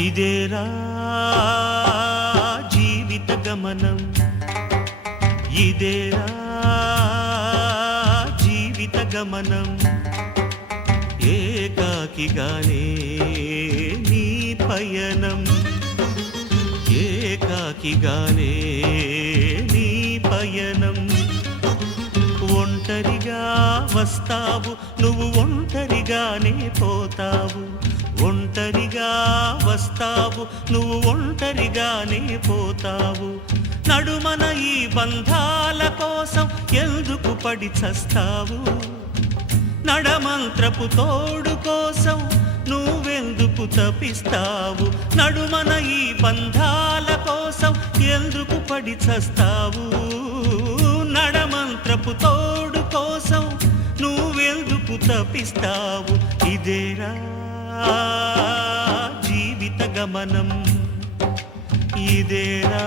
ఇదేరా జీవిత గమనం, ఇదేరా జీవిత గమనం. ఏకాకిగానే నీ పయనం, ఏకాకిగానే నీ పయనం. ఒంటరిగా వస్తావు నువ్వు, ఒంటరిగానే పోతావు. ఒంటరిగా వస్తావు నువ్వు, ఒంటరిగానే పోతావు. నడుమన ఈ బంధాల కోసం ఎందుకు పడి చస్తావు? నడమంత్రపు తోడు కోసం నువ్వెందుకు తపిస్తావు? నడుమన ఈ బంధాల కోసం ఎందుకు పడి చస్తావు? నడమంత్రపు తోడు కోసం నువ్వెందుకు తపిస్తావు? ఇదేరా జీవిత గమనం, ఇదేరా